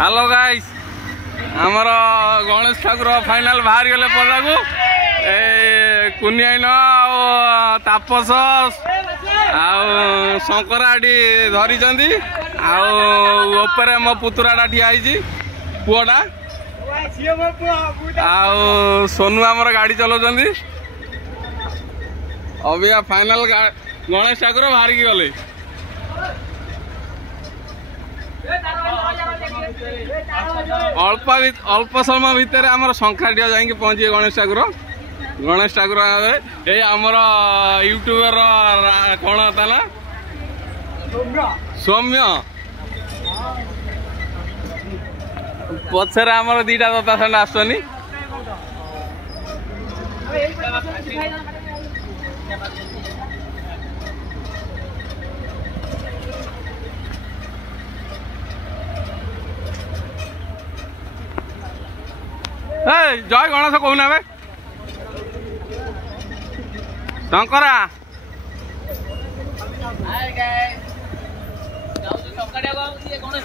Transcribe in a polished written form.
hello guys आमर Ganesh Thakur final बाहर गले पदा को कुनियाइन तापस शंकराडी धरी आउे मो पुतुराटा ठिया पुआटा सोनू आमर गाड़ी चलाउछन्ती अबिका फाइनाल गणेश ठाकुर बाहर की गले अल्प समय भितर आमर शंखाटिया जाइए पहुंचे गणेश ठाकुर ये आमर यूट्यूबर कौन था ना सौम्य पछरे आमर दीटा दत्ता साल आसनी जय गणेश कहना बे शंकरा गणेश